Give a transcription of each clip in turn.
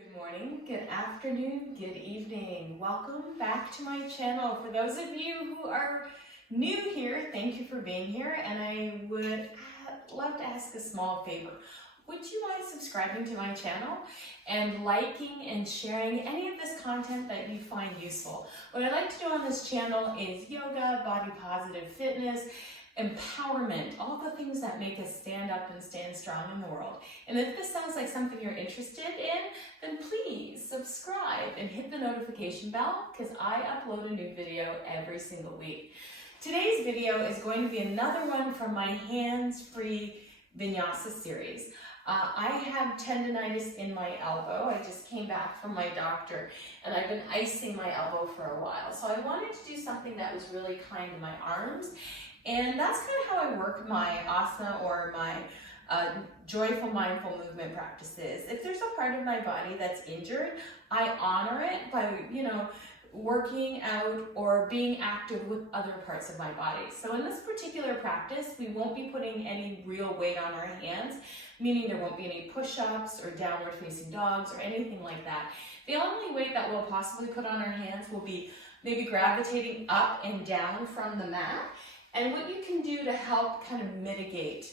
Good morning, good afternoon, good evening. Welcome back to my channel. For those of you who are new here, thank you for being here, and I would love to ask a small favor. Would you mind subscribing to my channel and liking and sharing any of this content that you find useful? What I like to do on this channel is yoga, body positive fitness, empowerment, all the things that make us stand up and stand strong in the world. And if this sounds like something you're interested in, then please subscribe and hit the notification bell because I upload a new video every single week. Today's video is going to be another one from my hands-free Vinyasa series. I have tendonitis in my elbow. I just came back from my doctor and I've been icing my elbow for a while. So I wanted to do something that was really kind to my arms. And that's kind of how I work my asana or my joyful mindful movement practices. If there's a part of my body that's injured, I honor it by, working out or being active with other parts of my body. So in this particular practice, we won't be putting any real weight on our hands, meaning there won't be any push-ups or downward facing dogs or anything like that. The only weight that we'll possibly put on our hands will be maybe gravitating up and down from the mat. And what you can do to help kind of mitigate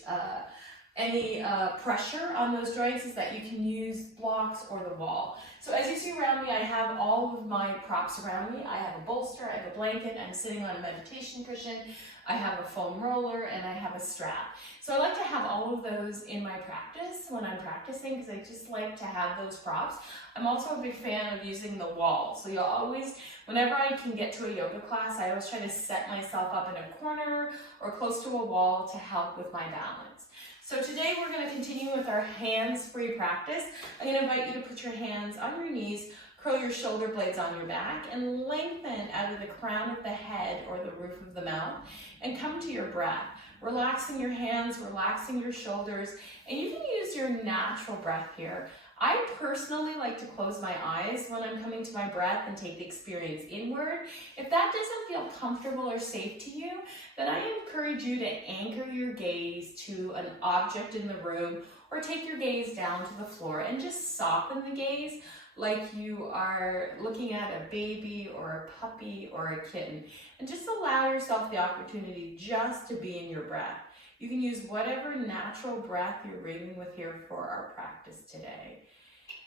any pressure on those joints is that you can use blocks or the wall. So as you see around me, I have all of my props around me. I have a bolster, I have a blanket, I'm sitting on a meditation cushion, I have a foam roller, and I have a strap. So I like to have all of those in my practice when I'm practicing because I just like to have those props. I'm also a big fan of using the wall. So you'll always, whenever I can get to a yoga class, I always try to set myself up in a corner or close to a wall to help with my balance. So today we're going to continue with our hands-free practice. I'm going to invite you to put your hands on your knees, curl your shoulder blades on your back, and lengthen out of the crown of the head or the roof of the mouth, and come to your breath. Relaxing your hands, relaxing your shoulders, and you can use your natural breath here. I personally like to close my eyes when I'm coming to my breath and take the experience inward. If that doesn't feel comfortable or safe to you, then I encourage you to anchor your gaze to an object in the room or take your gaze down to the floor and just soften the gaze like you are looking at a baby or a puppy or a kitten. And just allow yourself the opportunity just to be in your breath. You can use whatever natural breath you're breathing with here for our practice today.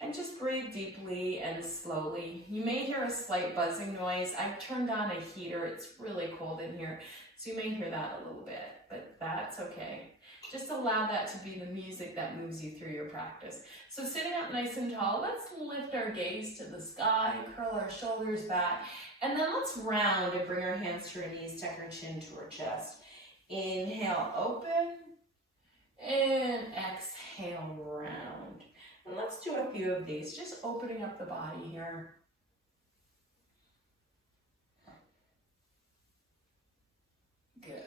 And just breathe deeply and slowly. You may hear a slight buzzing noise. I've turned on a heater. It's really cold in here, so you may hear that a little bit, but that's okay. Just allow that to be the music that moves you through your practice. So sitting up nice and tall, let's lift our gaze to the sky, curl our shoulders back, and then let's round and bring our hands to our knees, tuck our chin to our chest. Inhale, open, and exhale, round. And let's do a few of these, just opening up the body here. Good.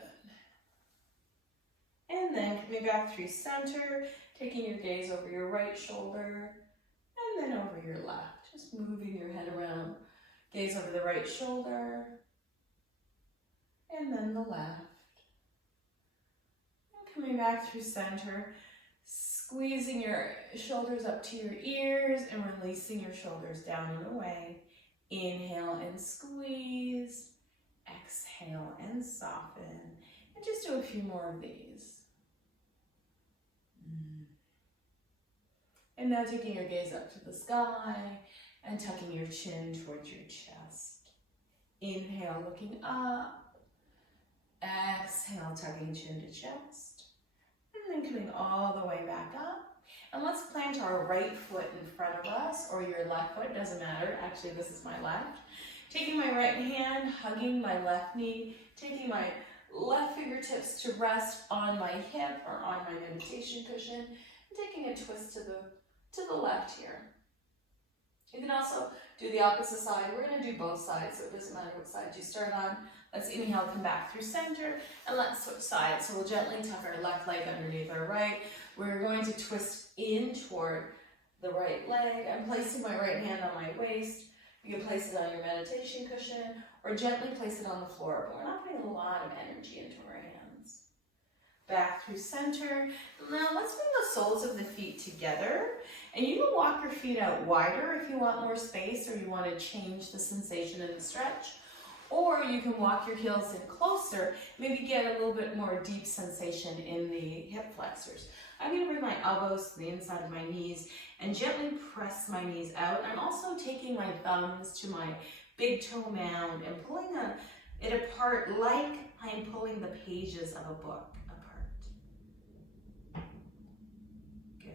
And then coming back through center, taking your gaze over your right shoulder, and then over your left. Just moving your head around. Gaze over the right shoulder, and then the left. Coming back through center, squeezing your shoulders up to your ears and releasing your shoulders down and away. Inhale and squeeze, exhale and soften. And just do a few more of these. And now taking your gaze up to the sky and tucking your chin towards your chest. Inhale, looking up. Exhale, tucking chin to chest. And then coming all the way back up. And let's plant our right foot in front of us, or your left foot, doesn't matter. Actually, this is my left. Taking my right hand, hugging my left knee, taking my left fingertips to rest on my hip or on my meditation cushion, and taking a twist to the left here. You can also do the opposite side. We're going to do both sides, so it doesn't matter what side you start on. Let's inhale, come back through center, and let's switch sides. So we'll gently tuck our left leg underneath our right. We're going to twist in toward the right leg. I'm placing my right hand on my waist. You can place it on your meditation cushion, or gently place it on the floor, but we're not putting a lot of energy into our hands. Back through center. Now let's bring the soles of the feet together And you can walk your feet out wider if you want more space or you want to change the sensation in the stretch. Or you can walk your heels in closer, maybe get a little bit more deep sensation in the hip flexors. I'm going to bring my elbows to the inside of my knees and gently press my knees out. I'm also taking my thumbs to my big toe mound and pulling it apart like I'm pulling the pages of a book apart. Good.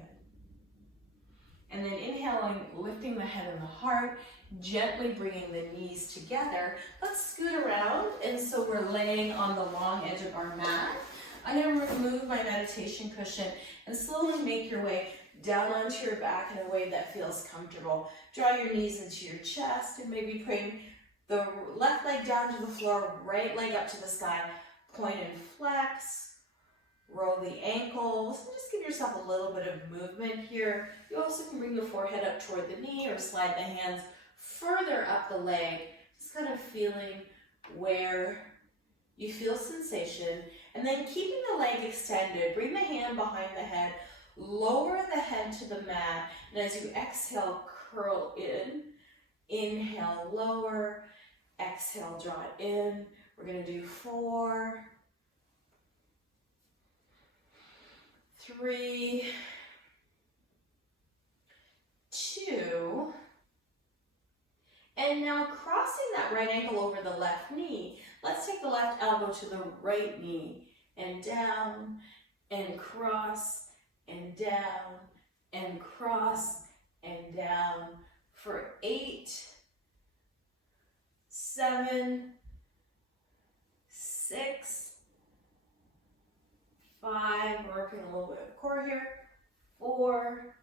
And then inhaling, lifting the head and the heart, gently bringing the knees together. Let's scoot around, and so we're laying on the long edge of our mat. I'm going to remove my meditation cushion and slowly make your way down onto your back in a way that feels comfortable. Draw your knees into your chest and maybe bring the left leg down to the floor, right leg up to the sky. Point and flex. Roll the ankles. Just give yourself a little bit of movement here. You also can bring the forehead up toward the knee or slide the hands further up the leg. Just kind of feeling where you feel sensation. And then keeping the leg extended, bring the hand behind the head, lower the head to the mat, and as you exhale, curl in. Inhale, lower. Exhale, draw it in. We're going to do 4, 3, 2, and now crossing that right ankle over the left knee, let's take the left elbow to the right knee and down and cross and down and cross and down for 8, 7, 6, 5, working a little bit of core here, 4,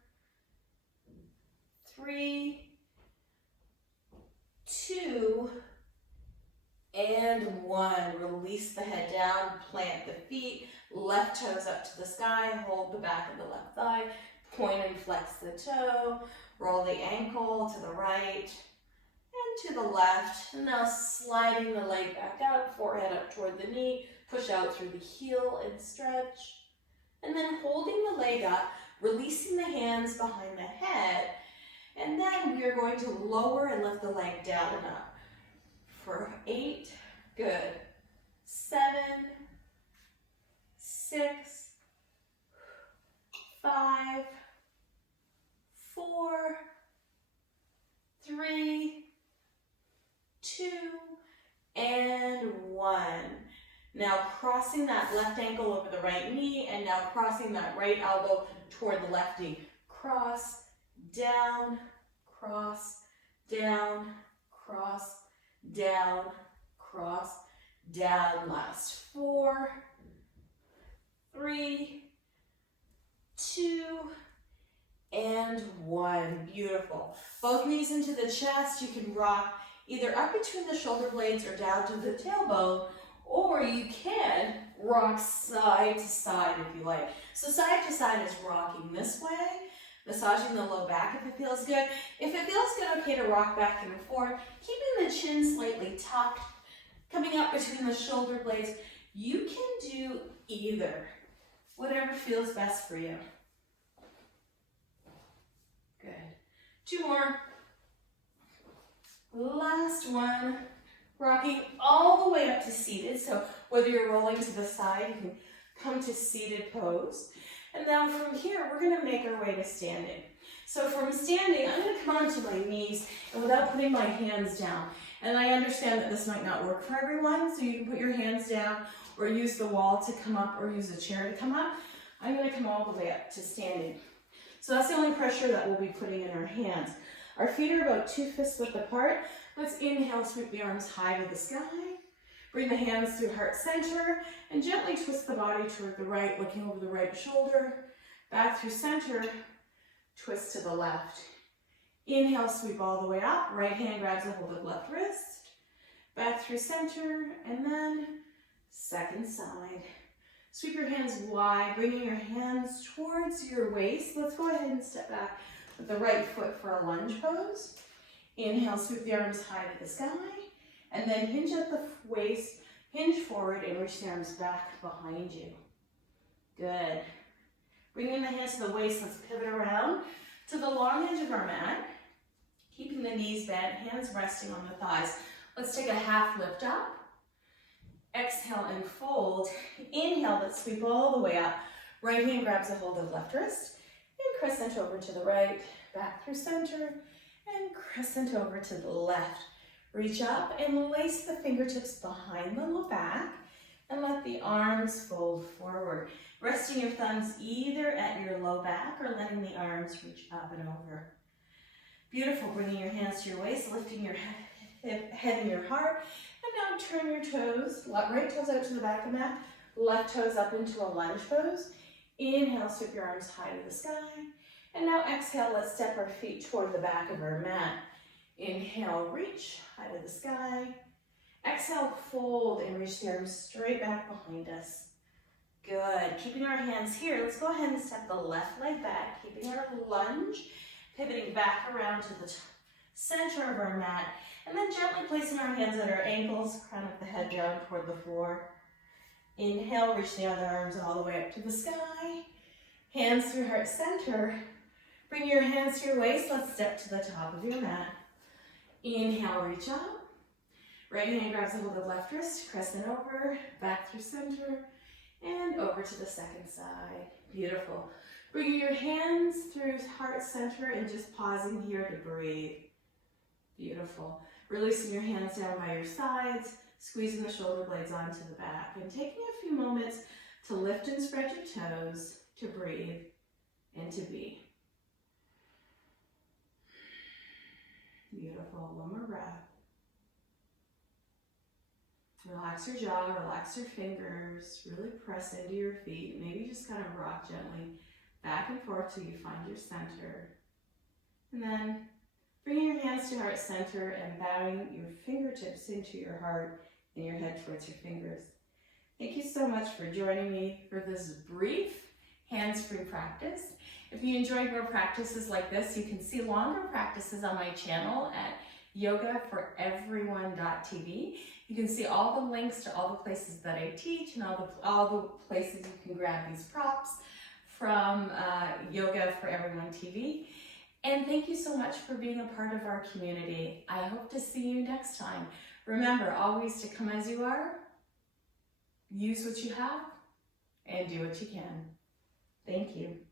3, 2, and 1. Release the head down, plant the feet, left toes up to the sky, hold the back of the left thigh, point and flex the toe, roll the ankle to the right and to the left. And now sliding the leg back out, forehead up toward the knee, push out through the heel and stretch. And then holding the leg up, releasing the hands behind the head. And then we are going to lower and lift the leg down and up for 8, good, 7, 6, 5, 4, 3, 2, and 1. Now crossing that left ankle over the right knee, and now crossing that right elbow toward the left knee. Cross, down, cross, down, cross, down, cross, down. Last 4, 3, 2, and 1. Beautiful. Both knees into the chest. You can rock either up between the shoulder blades or down to the tailbone, or you can rock side to side if you like. So side to side is rocking this way, massaging the low back if it feels good. If it feels good, okay to rock back and forth, keeping the chin slightly tucked, coming up between the shoulder blades. You can do either, whatever feels best for you. Good. 2 more. Last one. Rocking all the way up to seated. So whether you're rolling to the side, you can come to seated pose. And now from here, we're going to make our way to standing. So from standing, I'm going to come onto my knees and without putting my hands down. And I understand that this might not work for everyone, so you can put your hands down or use the wall to come up or use a chair to come up. I'm going to come all the way up to standing. So that's the only pressure that we'll be putting in our hands. Our feet are about 2 fists width apart. Let's inhale, sweep the arms high to the sky. Bring the hands through heart center and gently twist the body toward the right, looking over the right shoulder. Back through center, twist to the left. Inhale, sweep all the way up. Right hand grabs a hold of left wrist. Back through center, and then second side. Sweep your hands wide, bringing your hands towards your waist. Let's go ahead and step back with the right foot for a lunge pose. Inhale, sweep the arms high to the sky, and then hinge at the waist, hinge forward, and reach the arms back behind you. Good. Bringing the hands to the waist, let's pivot around. to the long edge of our mat, keeping the knees bent, hands resting on the thighs. Let's take a half lift up. Exhale and fold. Inhale, let's sweep all the way up. Right hand grabs a hold of left wrist and crescent over to the right, back through center, and crescent over to the left. Reach up and lace the fingertips behind the low back and let the arms fold forward. Resting your thumbs either at your low back or letting the arms reach up and over. Beautiful, bringing your hands to your waist, lifting your head and your heart. And now turn your toes, right toes out to the back of the mat, left toes up into a lunge pose. Inhale, sweep your arms high to the sky. And now exhale, let's step our feet toward the back of our mat. Inhale, reach high to the sky. Exhale, fold and reach the arms straight back behind us. Good, keeping our hands here, let's go ahead and step the left leg back, keeping our lunge, pivoting back around to the center of our mat, and then gently placing our hands at our ankles, crown of the head down toward the floor. Inhale, reach the other arms all the way up to the sky. Hands through heart center. Bring your hands to your waist. Let's step to the top of your mat. Inhale, reach up. Right hand grabs a hold of left wrist, crescent over, back through center, and over to the second side. Beautiful. Bringing your hands through heart center and just pausing here to breathe. Beautiful. Releasing your hands down by your sides, squeezing the shoulder blades onto the back, and taking a few moments to lift and spread your toes, to breathe, and to be. Beautiful. One more breath. Relax your jaw, relax your fingers, really press into your feet. Maybe just kind of rock gently back and forth till you find your center. And then bringing your hands to heart center and bowing your fingertips into your heart and your head towards your fingers. Thank you so much for joining me for this brief hands-free practice. If you enjoyed more practices like this, you can see longer practices on my channel at yogaforeveryone.tv. You can see all the links to all the places that I teach and all the places you can grab these props from Yoga for Everyone TV. And thank you so much for being a part of our community. I hope to see you next time. Remember always to come as you are, use what you have, and do what you can. Thank you.